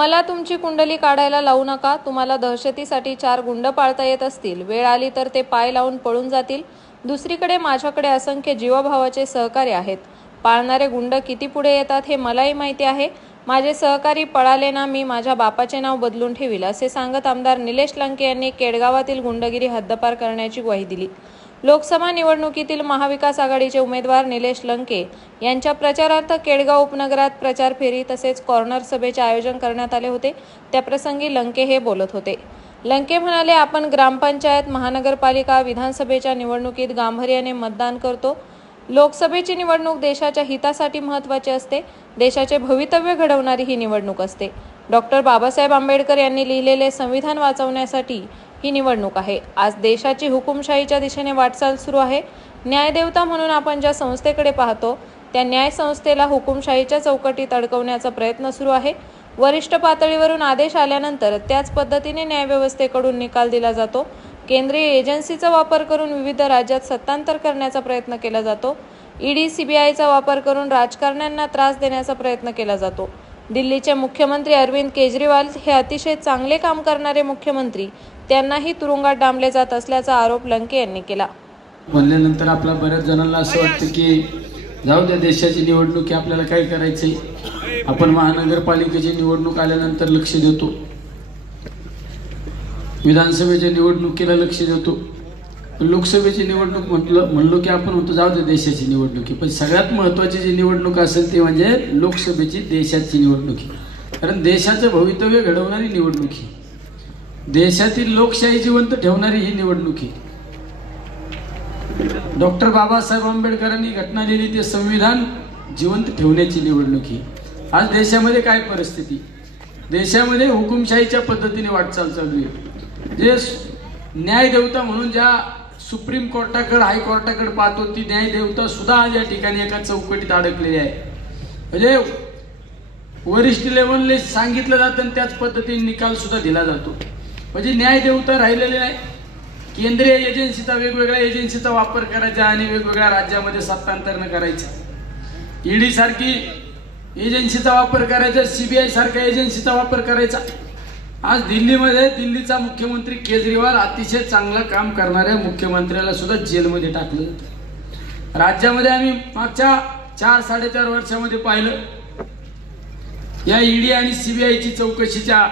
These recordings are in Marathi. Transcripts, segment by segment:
मला तुमची कुंडली काढायला लावू नका. तुम्हाला दहशतीसाठी चार गुंड पाळता येत असतील. वेळ आली तर ते पाय लावून पळून जातील. दुसरीकडे माझ्याकडे असंख्य जीवभावाचे सहकारी आहेत. पाळणारे गुंड किती पुढे येतात हे मलाही माहिती आहे. माझे सहकारी पळाले ना मी माझ्या बापाचे नाव बदलून ठेवील असे सांगत आमदार निलेश लंके यांनी केडगावातील गुंडगिरी हद्दपार करण्याची ग्वाही दिली. लोकसभा निवडणुकीतील महाविकास आघाडीचे उमेदवार निलेश लंके यांच्या प्रचारार्थ केडगाव उपनगरात प्रचार फेरी तसेच कॉर्नर सभेचे आयोजन करण्यात आले होते. त्याप्रसंगी लंके हे बोलत होते. लंके म्हणाले आपण ग्रामपंचायत महानगरपालिका विधानसभेच्या निवडणुकीत गांभीर्याने मतदान करतो. लोकसभेची निवडणूक देशाच्या हितासाठी महत्त्वाची असते. देशाचे भवितव्य घडवणारी ही निवडणूक असते. डॉक्टर बाबासाहेब आंबेडकर यांनी लिहिलेले संविधान वाचवण्यासाठी ही निवडणूक आहे. आज देशाची हुकुमशाहीच्या दिशेने वाटचाल सुरू आहे. न्यायदेवता म्हणून आपण ज्या संस्थेकडे पाहतो त्या न्याय संस्थेला हुकुमशाहीच्या चौकटीत अडकवण्याचा प्रयत्न सुरू आहे. वरिष्ठ पातळीवरून आदेश आल्यानंतर त्याच पद्धतीने न्यायव्यवस्थेकडून निकाल दिला जातो. केंद्रीय एजन्सीचा वापर करून विविध राज्यात सत्तांतर करण्याचा प्रयत्न केला जातो. ईडी सीबीआयचा वापर करून राजकारण्यांना त्रास देण्याचा प्रयत्न केला जातो. दिल्लीचे मुख्यमंत्री अरविंद केजरीवाल हे अतिशय चांगले काम करणारे मुख्यमंत्री त्यांनाही तुरुंगात डांबले जात असल्याचा आरोप लंके यांनी केला. म्हणल्यानंतर आपल्या बऱ्याच जणांना असं वाटतं की जाऊ द्या देशाची निवडणूक आहे आपल्याला काय करायचंय? आपण महानगरपालिकेची निवडणूक आल्यानंतर लक्ष देतो. विधानसभेच्या निवडणुकीला लक्ष देतो. लोकसभेची निवडणूक म्हटलं म्हणलो की आपण म्हणतो जाऊ दे देशाची निवडणूक पण सगळ्यात महत्त्वाची जी निवडणूक असेल ती म्हणजे लोकसभेची देशाची निवडणूक कारण देशाचं भवितव्य घडवणारी निवडणूक ही देशातील लोकशाही जिवंत ठेवणारी ही निवडणूक आहे. डॉक्टर बाबासाहेब आंबेडकरांनी घटना लिहिली ते संविधान जिवंत ठेवण्याची निवडणूक ही आज देशामध्ये काय परिस्थिती? देशामध्ये हुकुमशाहीच्या पद्धतीने वाटचाल चालू आहे. जे न्यायदेवता म्हणून ज्या सुप्रीम कोर्टाकडे हायकोर्टाकडे पाहतो ती न्यायदेवता सुद्धा आज या ठिकाणी एका चौकटीत अडकलेली आहे म्हणजे वरिष्ठ लेवलने सांगितलं जातं आणि त्याच पद्धतीने निकाल सुद्धा दिला जातो. म्हणजे न्यायदेवता राहिलेली नाही केंद्रीय एजन्सीचा वेगवेगळ्या एजन्सीचा वापर करायचा आणि वेगवेगळ्या राज्यामध्ये सत्तांतरण करायचं. ईडी सारखी एजन्सीचा वापर करायचा सीबीआय सारख्या एजन्सीचा वापर करायचा. आज दिल्लीमध्ये दिल्लीचा मुख्यमंत्री केजरीवाल अतिशय चांगलं काम करणाऱ्या मुख्यमंत्र्याला सुद्धा जेलमध्ये टाकलं राज्यामध्ये आम्ही मागच्या चार साडेचार वर्षामध्ये पाहिलं. या ईडी आणि सीबीआयची चौकशीच्या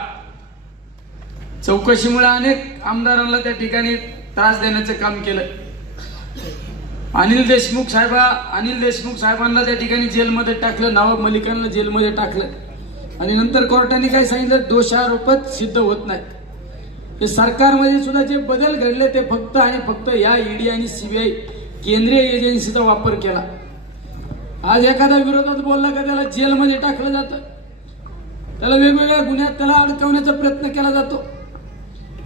चौकशीमुळे अनेक आमदारांना त्या ठिकाणी त्रास देण्याचं काम केलं. अनिल देशमुख साहेबा अनिल देशमुख साहेबांना त्या ठिकाणी जेलमध्ये टाकलं नवाब मलिकांना जेलमध्ये टाकलं. आणि नंतर कोर्टाने काय सांगितलं? दोषारोपच सिद्ध होत नाही. हे सरकारमध्ये सुद्धा जे बदल घडले ते फक्त आणि फक्त या ईडी आणि सीबीआय केंद्रीय एजन्सीचा वापर केला. आज एखाद्या विरोधात बोलला का त्याला जेलमध्ये टाकलं जातं. त्याला वेगवेगळ्या गुन्ह्यात त्याला अडकवण्याचा प्रयत्न केला जातो.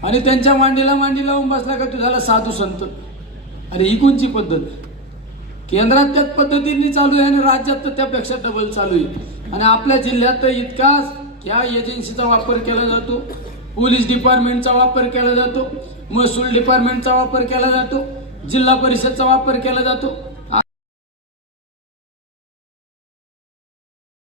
आणि त्यांच्या मांडीला मांडी लावून बसला का तुझ्याला झाला साधू संत. अरे ही कोणची पद्धत? केंद्रात त्याच पद्धतीने चालू आहे आणि राज्यात तर त्यापेक्षा डबल चालू आहे. आणि आपल्या जिल्ह्यात तर इतकाच या एजन्सीचा वापर केला जातो. पोलीस डिपार्टमेंटचा वापर केला जातो. महसूल डिपार्टमेंटचा वापर केला जातो. जिल्हा परिषदचा वापर केला जातो.